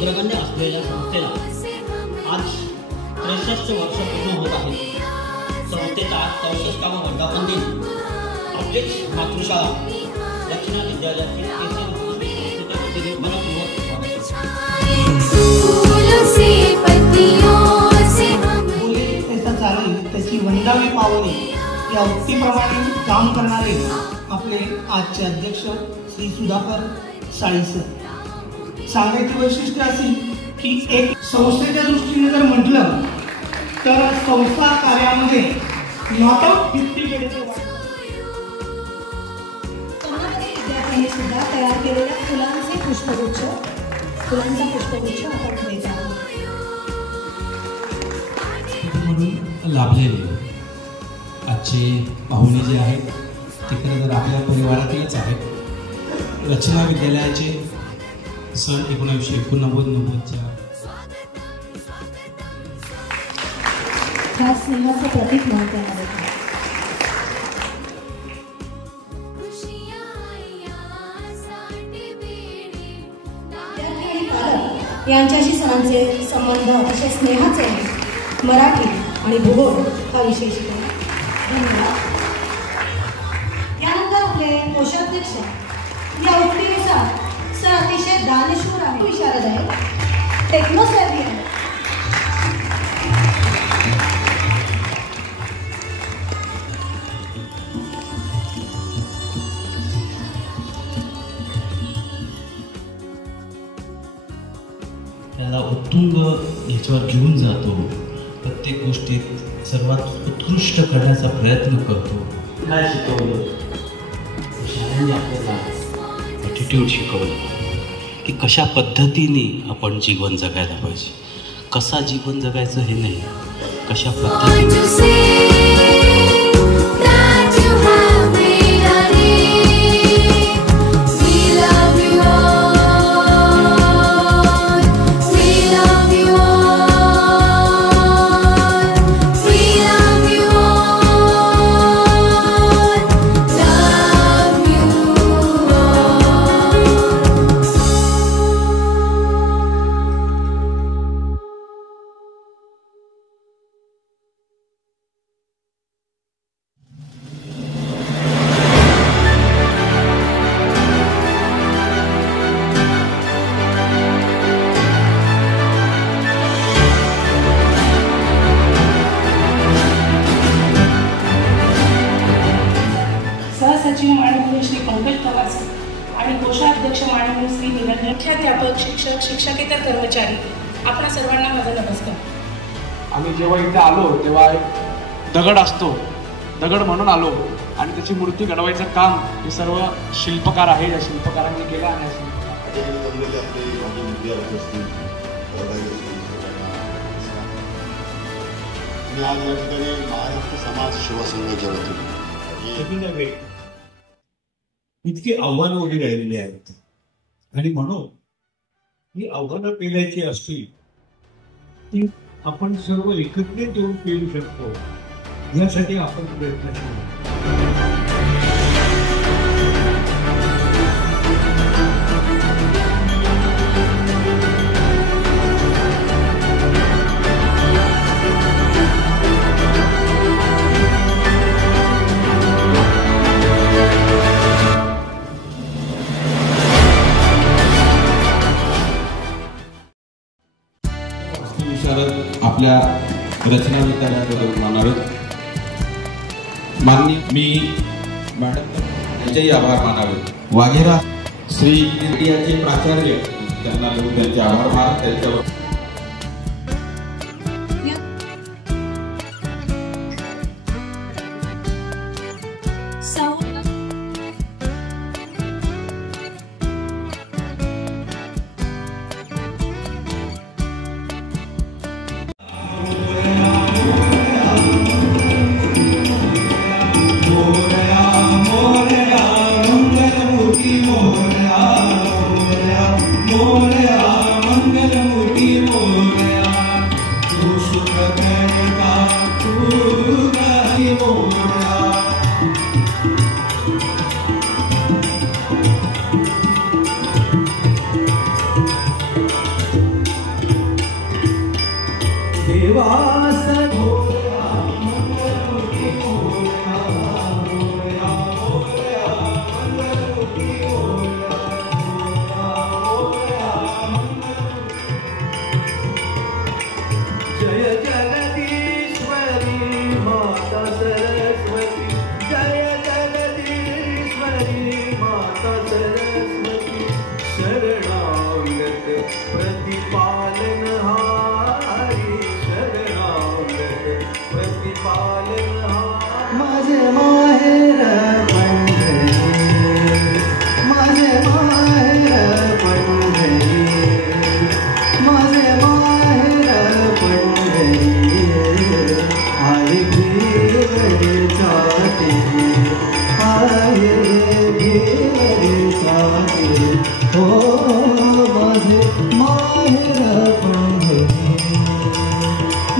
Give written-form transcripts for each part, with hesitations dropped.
अग्रगण्य असलेल्या संस्थेला आज 63 वर्ष पूर्ण होत आहेत. संस्थेचा 64वा वर्धापन दिन आपलीच मातृशाळा रचना विद्यालयाचे त्याची वंदावी पावले या उक्तीप्रमाणे काम करणारे आपले आजचे अध्यक्ष श्री सुधाकर साळी सर. सांगायची वैशिष्ट्य अशी की एक संस्थेच्या दृष्टीने जर म्हटलं तर संस्था कार्यामध्ये नॉट आउट 50 गेलेले विद्यार्थ्यांनी सुद्धा तयार केलेल्या फुलांचा पुष्पगुच्छ आपण देत आहोत. म्हणून लाभलेले आजचे पाहुणे जे आहेत ते खरं तर आपल्या परिवारातीलच आहेत. रचना विद्यालयाचे सन 1989-90च्या ह्या स्नेहाचं प्रतीक म्हणून यांच्याशी सणांचे संबंध असे स्नेहाचे मराठी आणि भूगोल हा विषय शिकवला. धन्यवाद. यानंतर आपले कोषाध्यक्ष या उक्तीनुसार सर अतिशय दानशूर आहे, विशारद आहे, टेक्नोसॅव्ही आहे. त्याला उत्तुंग याच्यावर घेऊन जातो. प्रत्येक गोष्टीत सर्वात उत्कृष्ट करण्याचा प्रयत्न करतो. काय शिकवलं? शाळेने आपल्याला ॲटिट्यूड शिकवलं की कशा पद्धतीने आपण जीवन जगायला पाहिजे. कसा जीवन जगायचं हे नाही, कशा पद्धतीने. सहसचिव माननीय श्री पंकज पवार आणि कोषाध्यक्ष माननीय श्री निरंजन, मुख्याध्यापक, शिक्षक, शिक्षकेतर कर्मचारी, आपणा सर्वांना माझा नमस्कार. आम्ही जेव्हा इथे आलो तेव्हा एक दगड असतो, दगड म्हणून आलो आणि त्याची मूर्ती घडवायचं काम हे सर्व शिल्पकार आहे, या शिल्पकारांनी केलं. आणि आज या ठिकाणी महाराष्ट्र समाज सेवा संघाच्या वतीने इतकी आव्हानं उभी राहिलेली आहेत आणि म्हणून ही आव्हानं पेलायची असतील ती आपण सर्व एकत्रित येऊन पेलू शकतो, यासाठी आपण प्रयत्नशील. आपल्या रचना विद्यालयाकडे मानावे. माननीय मी मॅडम यांचेही आभार मानावे. वाघेरा श्री मीडियाचे प्राचार्य त्यांना त्यांचे आभार मानत त्यांच्यावर मोरया मंगलमूर्ती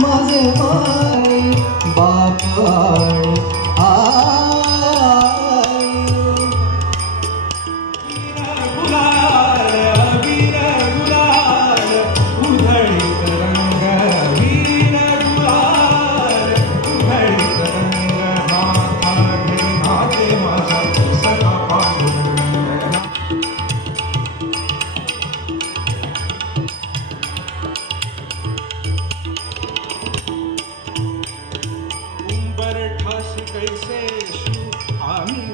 माझे आई बाप आणि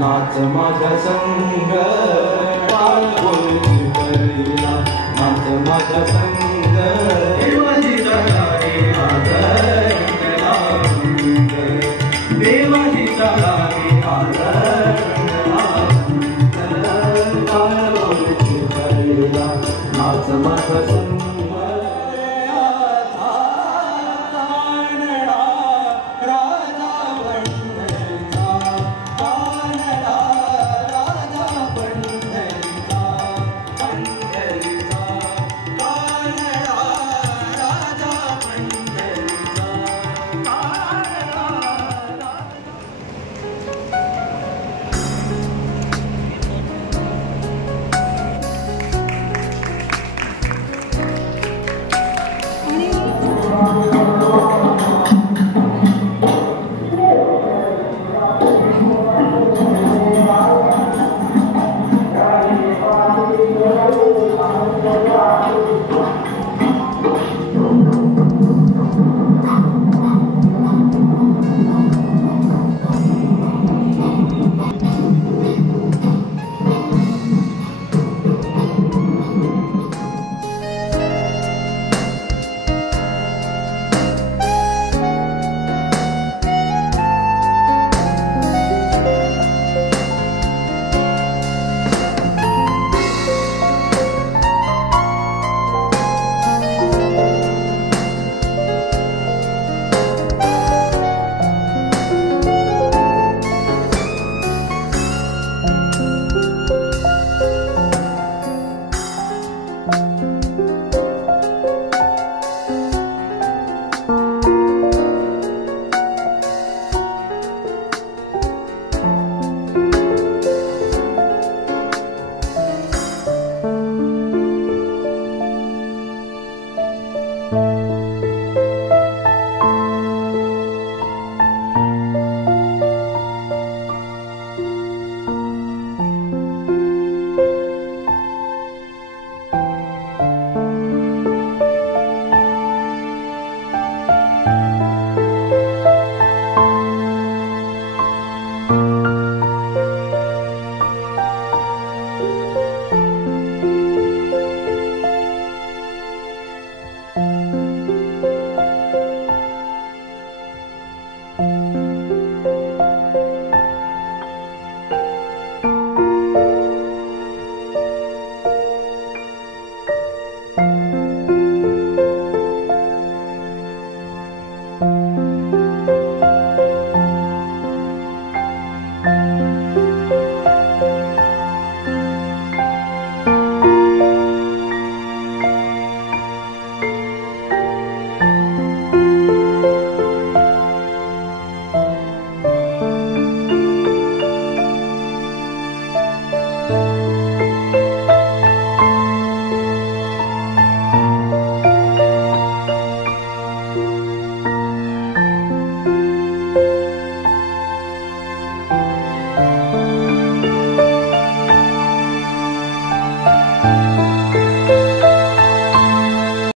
नाच माझ्या संग नाच माझ्या संग देवाची